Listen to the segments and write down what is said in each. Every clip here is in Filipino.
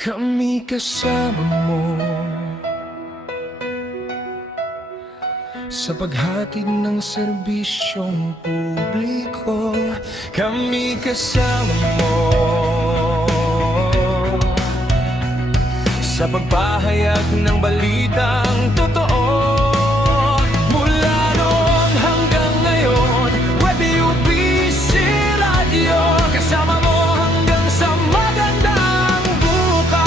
Kami kasama mo sa paghatid ng serbisyong publiko. Kami kasama mo sa pagpahayag ng balitang totoo. Mula noon hanggang ngayon, Web UBC Radio, kasama mo hanggang sa magandang bukas.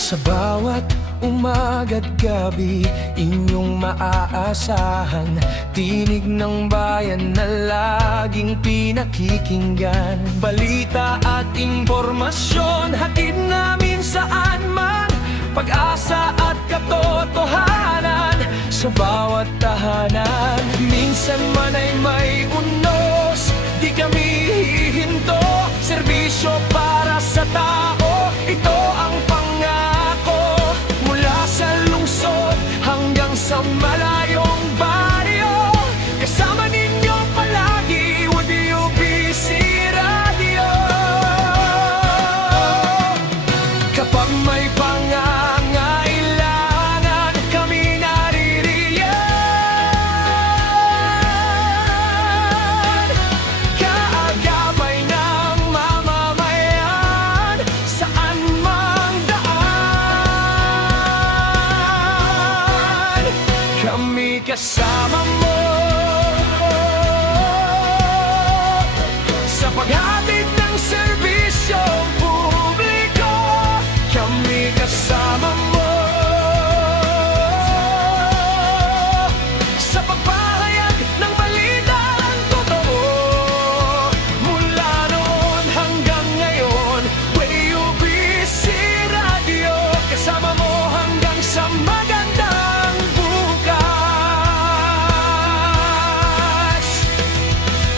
Sa bawat umaga't gabi, inyong maaasahan tinig ng bayan na laging pinakikinggan. Balita at impormasyon, hatid namin saan man, pag-asa at katotohanan sa bawat tahanan. Minsan man ay may unos, di kami hihinto. Serbisyo para sa tao, ito ang pangako. Mula sa lungsod hanggang sa malayong baryo, kasama ninyo palagi, Web UBC Radio. Kapag may pangangailangan, kami naririyan. Kaagapay ng mamamayan, saan mang daan, kami kasama mo sa paghatid ng serbisyong publiko. Kami kasama mo sa pagpahayag ng balitang totoo. Mula noon hanggang ngayon, Web UBC Radio, kasama mo hanggang sa magandang bukas.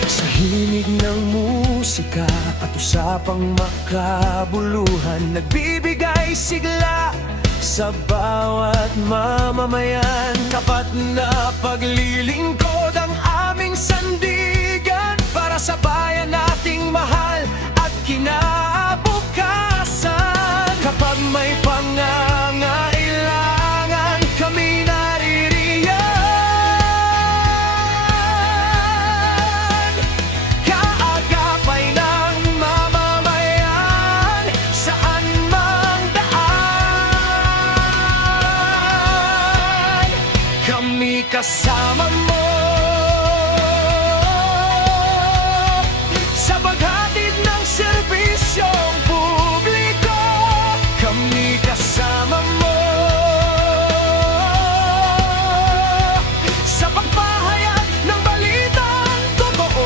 Sa himig ng musika at usapang makabuluhan, nagbibigay sigla sa bawat mamamayan. Tapat na paglilingkod ang aming sandigan para sa bayan nating mahal at kinabukasan. Kapag may pangangailangan, kami naririyan. Kaagapay ng mamamayan, saan mang daan, kami kasama mo sa paghatid ng serbisyong publiko. Kami kasama mo sa pagpahayag ng balitang totoo.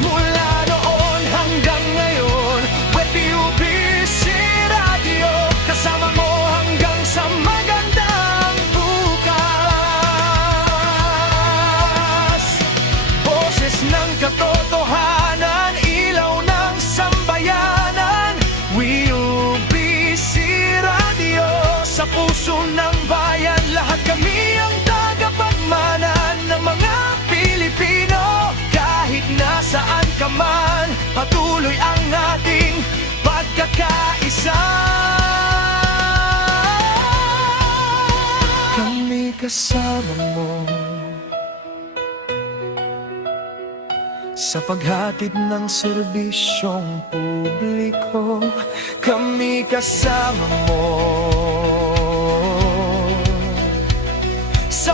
Mula noon hanggang ngayon, Web UBC Radio, kasama mo hanggang sa magandang bukas. Boses ng katotohanan, ilaw ng sambayanan, Web UBC Radio, sa puso ng bayan. Lahat kami ang tagapagmana ng mga Pilipino. Kahit nasaan ka man, patuloy ang ating pagkakaisa. Kami kasama mo sa paghatid ng serbisyong publiko. Kami kasama mo sa